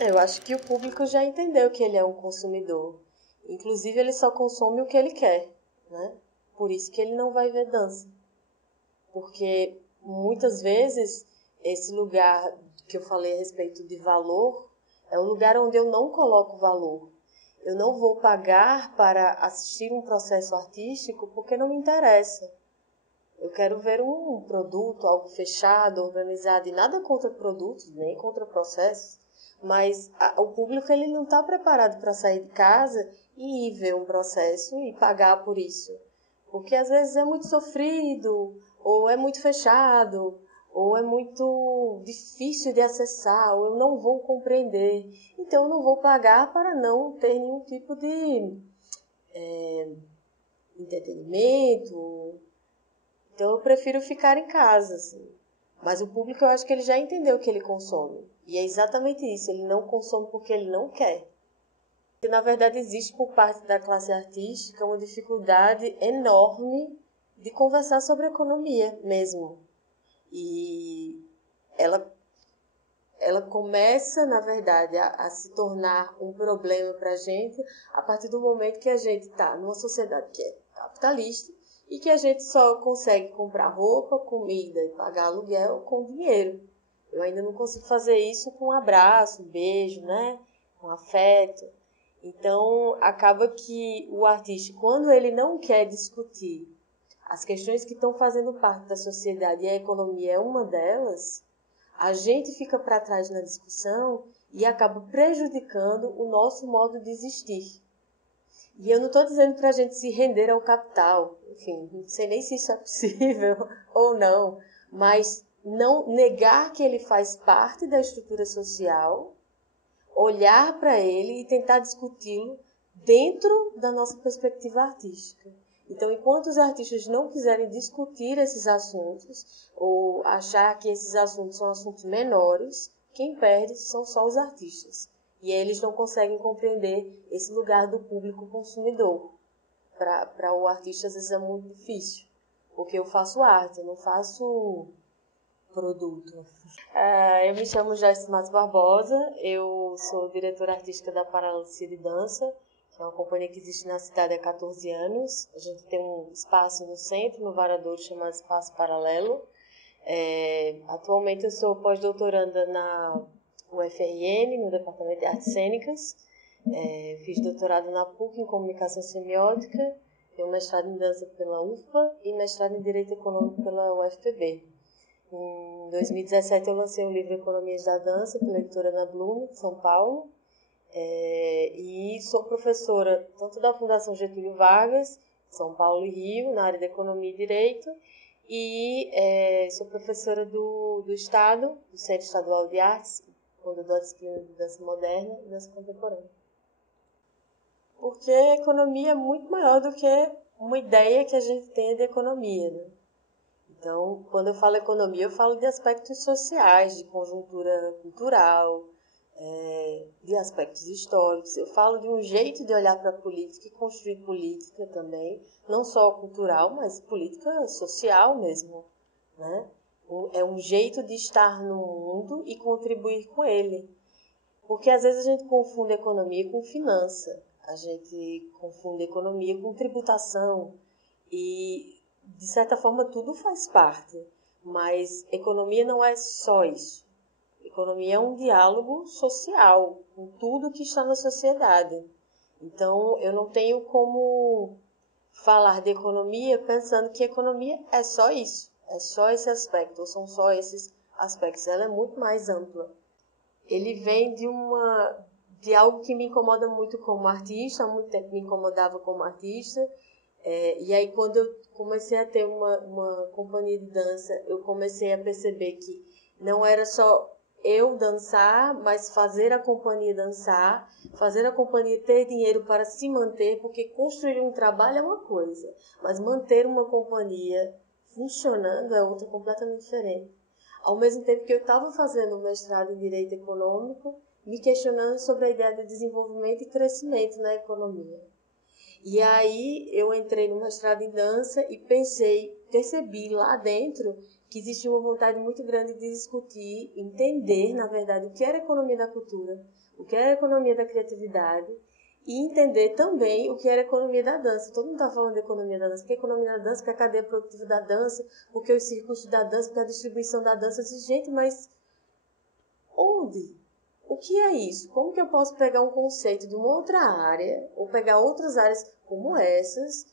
Eu acho que o público já entendeu que ele é um consumidor. Inclusive, ele só consome o que ele quer, né? Por isso que ele não vai ver dança. Porque muitas vezes esse lugar que eu falei a respeito de valor é um lugar onde eu não coloco valor. Eu não vou pagar para assistir um processo artístico porque não me interessa. Eu quero ver um produto, algo fechado, organizado, e nada contra produtos, nem contra processos, mas o público ele não está preparado para sair de casa e ir ver um processo e pagar por isso. Porque às vezes é muito sofrido, ou é muito fechado, ou é muito difícil de acessar, ou eu não vou compreender. Então eu não vou pagar para não ter nenhum tipo de entretenimento. Então eu prefiro ficar em casa, assim. Mas o público eu acho que ele já entendeu o que ele consome. E é exatamente isso, ele não consome porque ele não quer. Porque, na verdade, existe por parte da classe artística uma dificuldade enorme de conversar sobre economia mesmo. E ela começa, na verdade, a se tornar um problema para a gente a partir do momento que a gente está numa sociedade que é capitalista e que a gente só consegue comprar roupa, comida e pagar aluguel com dinheiro. Eu ainda não consigo fazer isso com um abraço, um beijo, né? Com afeto. Então, acaba que o artista, quando ele não quer discutir as questões que estão fazendo parte da sociedade e a economia é uma delas, a gente fica para trás na discussão e acaba prejudicando o nosso modo de existir. E eu não estou dizendo para a gente se render ao capital, enfim, não sei nem se isso é possível ou não, mas não negar que ele faz parte da estrutura social, olhar para ele e tentar discuti-lo dentro da nossa perspectiva artística. Então, enquanto os artistas não quiserem discutir esses assuntos ou achar que esses assuntos são assuntos menores, quem perde são só os artistas. E eles não conseguem compreender esse lugar do público consumidor. Para o artista, às vezes, é muito difícil. Porque eu faço arte, eu não faço produto. Eu me chamo Joyce Matos Barbosa, eu sou diretora artística da Paralacia de Dança, que é uma companhia que existe na cidade há 14 anos. A gente tem um espaço no centro, no Varadouro, chamado Espaço Paralelo. Atualmente eu sou pós-doutoranda na UFRN, no Departamento de Artes Cênicas. Fiz doutorado na PUC em Comunicação Semiótica, tenho mestrado em Dança pela UFBA e mestrado em Direito Econômico pela UFPB. Em 2017 eu lancei o livro Economias da Dança pela editora Ana Blume, de São Paulo. E sou professora tanto da Fundação Getúlio Vargas, São Paulo e Rio, na área de Economia e Direito, e sou professora do Estado, do Centro Estadual de Artes, onde eu dou a disciplina de dança moderna e dança contemporânea. Porque a economia é muito maior do que uma ideia que a gente tem de economia, né? Então, quando eu falo economia, eu falo de aspectos sociais, de conjuntura cultural, de aspectos históricos. Eu falo de um jeito de olhar para a política e construir política também, não só cultural, mas política social mesmo, né? É um jeito de estar no mundo e contribuir com ele. Porque às vezes a gente confunde economia com finança, a gente confunde economia com tributação e, de certa forma, tudo faz parte. Mas economia não é só isso. Economia é um diálogo social com tudo que está na sociedade. Então, eu não tenho como falar de economia pensando que economia é só isso, é só esse aspecto, ou são só esses aspectos. Ela é muito mais ampla. Ele vem de algo que me incomoda muito como artista, há muito tempo me incomodava como artista. E aí, quando eu comecei a ter uma companhia de dança, eu comecei a perceber que não era só eu dançar, mas fazer a companhia dançar, fazer a companhia ter dinheiro para se manter, porque construir um trabalho é uma coisa, mas manter uma companhia funcionando é outra completamente diferente. Ao mesmo tempo que eu estava fazendo um mestrado em Direito Econômico, me questionando sobre a ideia de desenvolvimento e crescimento na economia. E aí eu entrei no mestrado em dança e pensei, percebi lá dentro que existia uma vontade muito grande de discutir, entender, na verdade, o que era a economia da cultura, o que era a economia da criatividade, e entender também o que era a economia da dança. Todo mundo está falando de economia da dança, porque a economia da dança, porque a cadeia produtiva da dança, porque os circuitos da dança, porque a distribuição da dança. Eu disse, gente, mas onde? O que é isso? Como que eu posso pegar um conceito de uma outra área, ou pegar outras áreas como essas,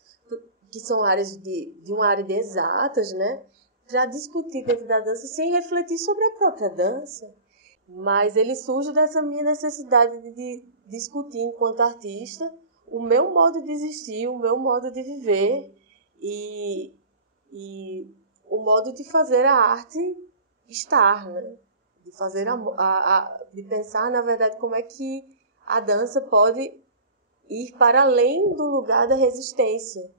que são áreas de uma área de exatas, né? Para discutir dentro da dança sem refletir sobre a própria dança. Mas ele surge dessa minha necessidade de discutir enquanto artista o meu modo de existir, o meu modo de viver e o modo de fazer a arte estar, né? De fazer de pensar, na verdade, como é que a dança pode ir para além do lugar da resistência,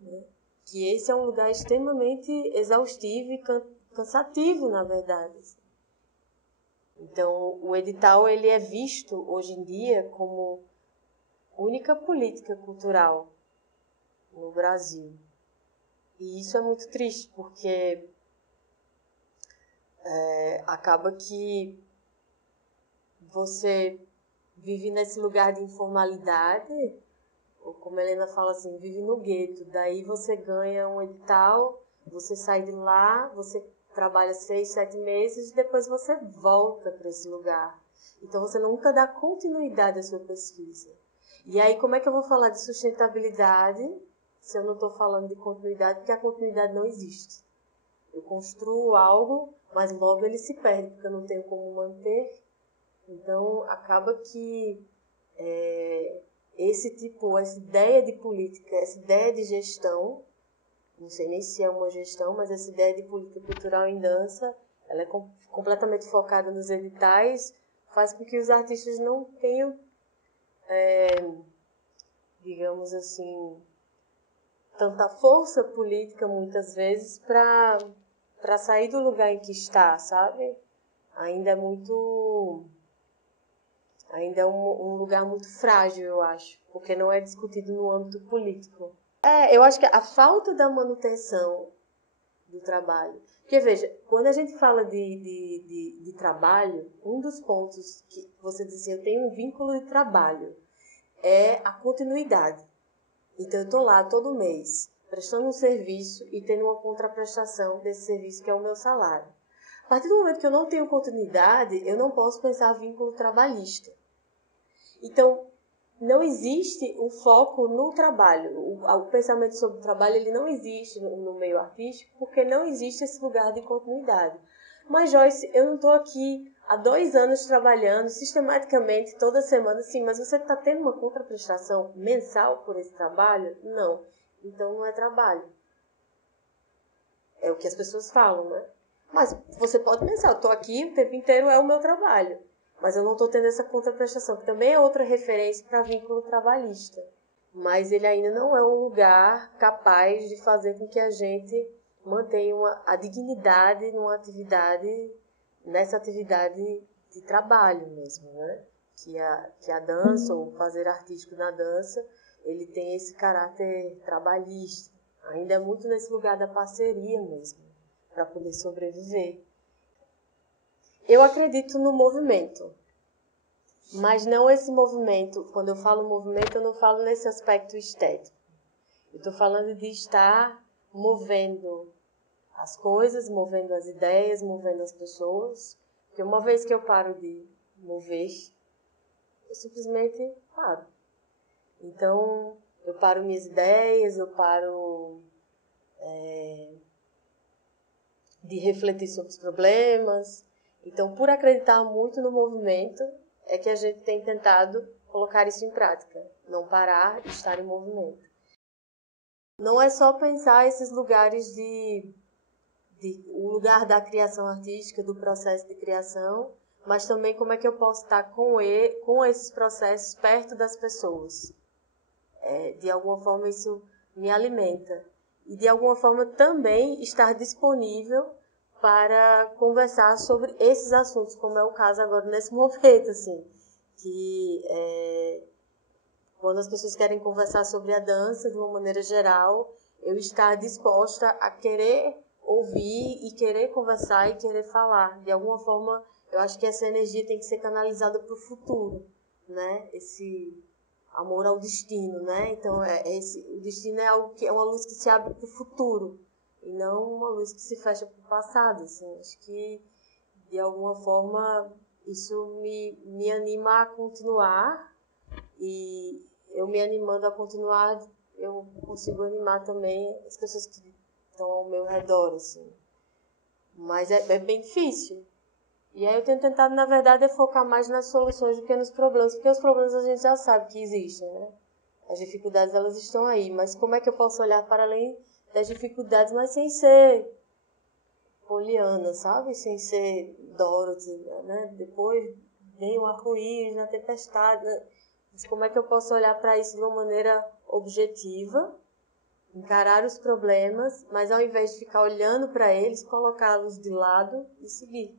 né? Que esse é um lugar extremamente exaustivo e cansativo, na verdade. Então, o edital ele é visto hoje em dia como única política cultural no Brasil. E isso é muito triste, porque acaba que você vive nesse lugar de informalidade, ou como a Helena fala assim, vive no gueto. Daí você ganha um edital, você sai de lá, você trabalha 6, 7 meses e depois você volta para esse lugar. Então você nunca dá continuidade à sua pesquisa. E aí como é que eu vou falar de sustentabilidade se eu não estou falando de continuidade, porque a continuidade não existe. Eu construo algo, mas logo ele se perde, porque eu não tenho como manter. Então acaba que essa ideia de política, essa ideia de gestão, não sei nem se é uma gestão, mas essa ideia de política cultural em dança, ela é completamente focada nos editais, faz com que os artistas não tenham, digamos assim, tanta força política, muitas vezes, para sair do lugar em que está, sabe? Ainda é um lugar muito frágil, eu acho, porque não é discutido no âmbito político. Eu acho que a falta da manutenção do trabalho. Porque, veja, quando a gente fala de trabalho, um dos pontos que você diz assim, eu tenho um vínculo de trabalho, é a continuidade. Então, eu estou lá todo mês, prestando um serviço e tendo uma contraprestação desse serviço, que é o meu salário. A partir do momento que eu não tenho continuidade, eu não posso pensar vínculo trabalhista. Então, não existe um foco no trabalho. O pensamento sobre o trabalho ele não existe no meio artístico porque não existe esse lugar de continuidade. Mas, Joyce, eu não estou aqui há 2 anos trabalhando sistematicamente, toda semana, sim, mas você está tendo uma contraprestação mensal por esse trabalho? Não. Então, não é trabalho. É o que as pessoas falam, né? Mas você pode pensar, eu estou aqui o tempo inteiro, é o meu trabalho. Mas eu não estou tendo essa contraprestação, que também é outra referência para vínculo trabalhista. Mas ele ainda não é um lugar capaz de fazer com que a gente mantenha a dignidade nessa atividade de trabalho mesmo, né? Que a dança, ou fazer artístico na dança, ele tem esse caráter trabalhista. Ainda é muito nesse lugar da parceria mesmo, para poder sobreviver. Eu acredito no movimento, mas não esse movimento. Quando eu falo movimento, eu não falo nesse aspecto estético. Eu estou falando de estar movendo as coisas, movendo as ideias, movendo as pessoas. Porque uma vez que eu paro de mover, eu simplesmente paro. Então, eu paro minhas ideias, eu paro de refletir sobre os problemas. Então, por acreditar muito no movimento, é que a gente tem tentado colocar isso em prática. Não parar e estar em movimento. Não é só pensar esses lugares o lugar da criação artística, do processo de criação, mas também como é que eu posso estar com esses processos perto das pessoas. De alguma forma isso me alimenta. E de alguma forma também estar disponível para conversar sobre esses assuntos, como é o caso agora nesse momento, assim, que quando as pessoas querem conversar sobre a dança de uma maneira geral, eu estar disposta a querer ouvir e querer conversar e querer falar. De alguma forma, eu acho que essa energia tem que ser canalizada para o futuro, né? Esse amor ao destino, né? Então, o destino é algo que é uma luz que se abre para o futuro e não uma luz que se fecha para o passado. Assim. Acho que, de alguma forma, isso me anima a continuar e eu me animando a continuar, eu consigo animar também as pessoas que estão ao meu redor, assim. Mas é bem difícil. E aí eu tenho tentado, na verdade, focar mais nas soluções do que nos problemas, porque os problemas a gente já sabe que existem, né? As dificuldades, elas estão aí, mas como é que eu posso olhar para além das dificuldades, mas sem ser poliana, sabe? Sem ser Dorothy, né? Depois vem o arco-íris na tempestade, né? Mas como é que eu posso olhar para isso de uma maneira objetiva, encarar os problemas, mas ao invés de ficar olhando para eles, colocá-los de lado e seguir.